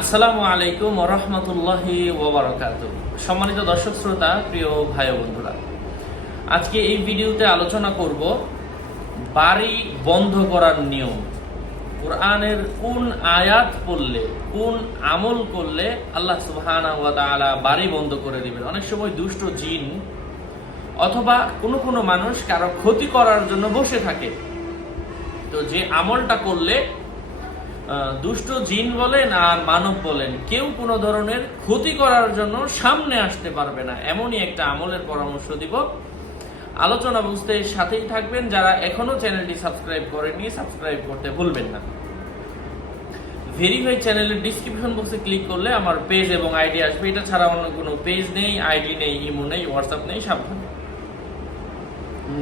আসসালামু আলাইকুম রহমতুল্লাহি ওবরাকাত সম্মানিত দর্শক শ্রোতা, প্রিয় ভাই বন্ধুরা, আজকে এই ভিডিওতে আলোচনা করব বাড়ি বন্ধ করার নিয়ম। কোরআনের কোন আয়াত পড়লে, কোন আমল করলে আল্লাহ তাআলা বাড়ি বন্ধ করে দিবেন? অনেক সময় দুষ্ট জিন অথবা কোনো কোনো মানুষ কারও ক্ষতি করার জন্য বসে থাকে। তো যে আমলটা করলে দুষ্ট জিন বলেন আর মানব বলেন, কেউ কোনো ধরনের ক্ষতি করার জন্য সামনে আসতে পারবে না। এমনই একটা আমলের পরামর্শ দিব। আলোচনা বুঝতে সাথেই থাকবেন। যারা এখনও চ্যানেলটি সাবস্ক্রাইব করেননি, সাবস্ক্রাইব করতে ভুলবেন না। ভেরিফাই চ্যানেলের ডিসক্রিপশন বক্সে ক্লিক করলে আমার পেজ এবং আইডি আসবে। এটা ছাড়া অন্য কোনো পেজ নেই আইডি নেই ইমো নেই হোয়াটসঅ্যাপ নেই, সাবধান।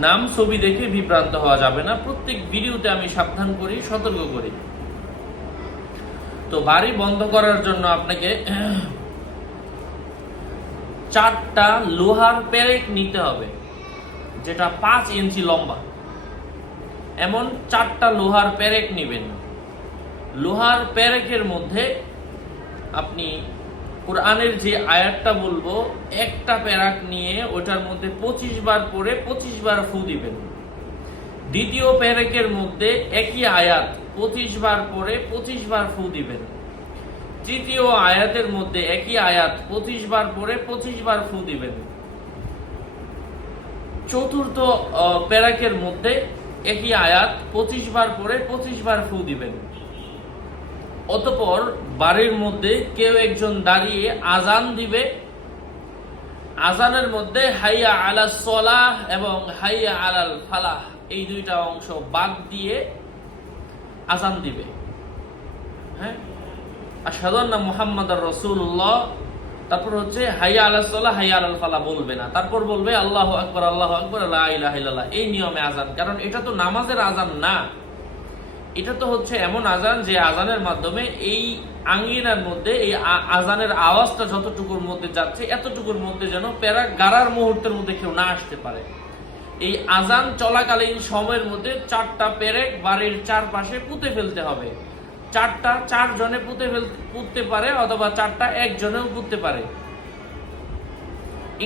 নাম, ছবি দেখে বিভ্রান্ত হওয়া যাবে না। প্রত্যেক ভিডিওতে আমি সাবধান করি, সতর্ক করি। তো বাড়ি বন্ধ করার জন্য আপনাকে চারটা লোহার প্যারেক নিতে হবে, যেটা পাঁচ ইঞ্চি লম্বা। এমন চারটা লোহার প্যারেক নেবেন। লোহার প্যারেকের মধ্যে আপনি কোরআনের যে আয়াতটা বলব, একটা প্যারাক নিয়ে ওটার মধ্যে পঁচিশ বার পরে পঁচিশ বার ফু দিবেন। দ্বিতীয় প্যারেকের মধ্যে একই আয়াত পঁচিশ বার পরে পঁচিশ বার ফু দিবেন। তৃতীয় আয়াতের মধ্যে একই আয়াত, পঁচিশ বার পরে পঁচিশ বার ফু দিবেন। চতুর্থ প্যারাকের মধ্যে একই আয়াত, পঁচিশ বার পরে পঁচিশ বার ফু দিবেন। অতপর বাড়ির মধ্যে কেউ একজন দাঁড়িয়ে আজান দিবে। আজানের মধ্যে হাইয়া আলা সলাহ এবং হাইয়া আলাল ফালাহ, এই দুইটা অংশ বাদ দিয়ে আজান দিবে। হ্যাঁ? আশহাদু আন্না মুহাম্মাদার রাসূলুল্লাহ। তারপর হচ্ছে, হাইয়া আলা সলাহ, হাইয়া আলাল ফালাহ বলবে না। তারপর বলবে, আল্লাহু আকবার আল্লাহু আকবার, লা ইলাহা এই নিয়মে আজান। কারণ এটা তো নামাজের আজান না। এটা তো হচ্ছে এমন আজান যে আজানের মাধ্যমে এই আঙ্গিনার মধ্যে, এই আজানের আওয়াজটা যতটুকুর মধ্যে যাচ্ছে, এতটুকুর মধ্যে যেন প্যারা গাড়ার মুহূর্তের মধ্যে কেউ না আসতে পারে। এই আজান চলাকালীন সময়ের মধ্যে চারটা পেরেক বাড়ির চারপাশে পুঁতে ফেলতে হবে। চারটা চার জনে পুঁতে ফেল পুঁততে পারে অথবা চারটা একজনেও পুঁততে পারে।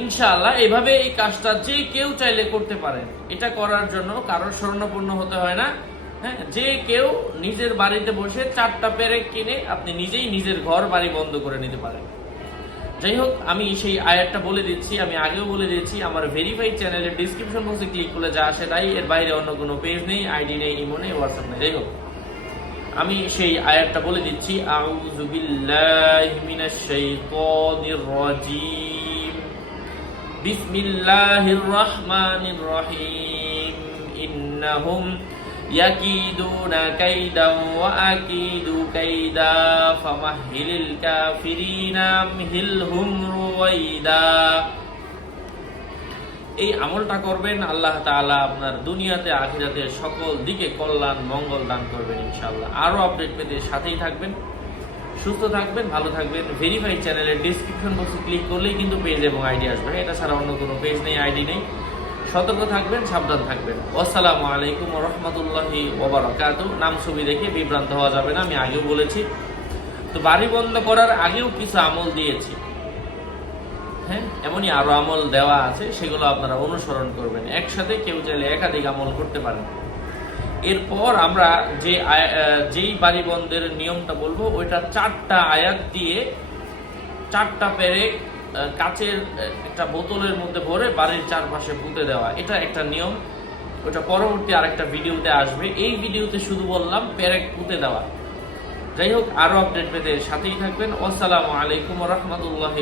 ইনশাআল্লাহ এভাবে এই কাজটা যে কেউ চাইলে করতে পারেন এটা করার জন্য কারোর স্বর্ণপূর্ণ হতে হয় না। হ্যাঁ যে কেউ নিজের বাড়িতে বসে চারটা পেরেক কিনে আপনি নিজেই নিজের ঘর বাড়ি বন্ধ করে নিতে পারেন। যাই হোক আমি সেই আয়াতটা বলে দিচ্ছি, আমি আগেও বলে দিচ্ছি আমার ভেরিফাইড চ্যানেলের ডিসক্রিপশন বক্সে ক্লিক করলে যা আসে তাই, এর বাইরে অন্য কোনো পেজ নেই আইডি নেই ইমো নেই হোয়াটসঅ্যাপ নেই যাই হোক আমি সেই আয়াতটা বলে দিচ্ছি বিসমিল্লাহির রহমানির রহিম। ইন্নাহুম কাইদান ওয়া আকিদু কাইদা ফামাহহিলিল কাফিরিনা আমহিলহুম রুওয়াইদা এই আমলটা করবেন আল্লাহ তাআলা আপনার দুনিয়াতে, আখিরাতে সকল দিকে কল্যাণ, মঙ্গল দান করবেন ইনশাআল্লাহ। আরও আপডেট পেতে সাথেই থাকবেন, সুস্থ থাকবেন, ভালো থাকবেন। ভেরিফাই চ্যানেলের ডিসক্রিপশন বক্সে ক্লিক করলেই কিন্তু পেজ এবং আইডি আসবে। এটা ছাড়া অন্য কোনো পেজ নেই আইডি নেই। সতর্ক থাকবেন সাবধান থাকবেন। আসসালামু আলাইকুম রহমতুল্লাহি ওবরাকাতু নাম ছবি দেখে বিভ্রান্ত হওয়া যাবে না আমি আগেও বলেছি। তো বাড়ি বন্ধ করার আগেও কিছু আমল দিয়েছি। হ্যাঁ এমনই আরও আমল দেওয়া আছে সেগুলো আপনারা অনুসরণ করবেন। একসাথে কেউ চাইলে একাধিক আমল করতে পারেন। এরপর আমরা যে যেই বাড়ি বন্ধের নিয়মটা বলব ওইটা চারটা আয়াত দিয়ে চারটা আহ, কাচের একটা বোতলের মধ্যে ভরে বাড়ির চারপাশে পুঁতে দেওয়া। এটা একটা নিয়ম। ওটা পরবর্তী আরেকটা ভিডিওতে আসবে। এই ভিডিওতে শুধু বললাম প্যারেক পুঁতে দেওয়া। যাই হোক আরও আপডেট পেতে সাথেই থাকবেন। আসসালামু আলাইকুম রহমতুল্লাহ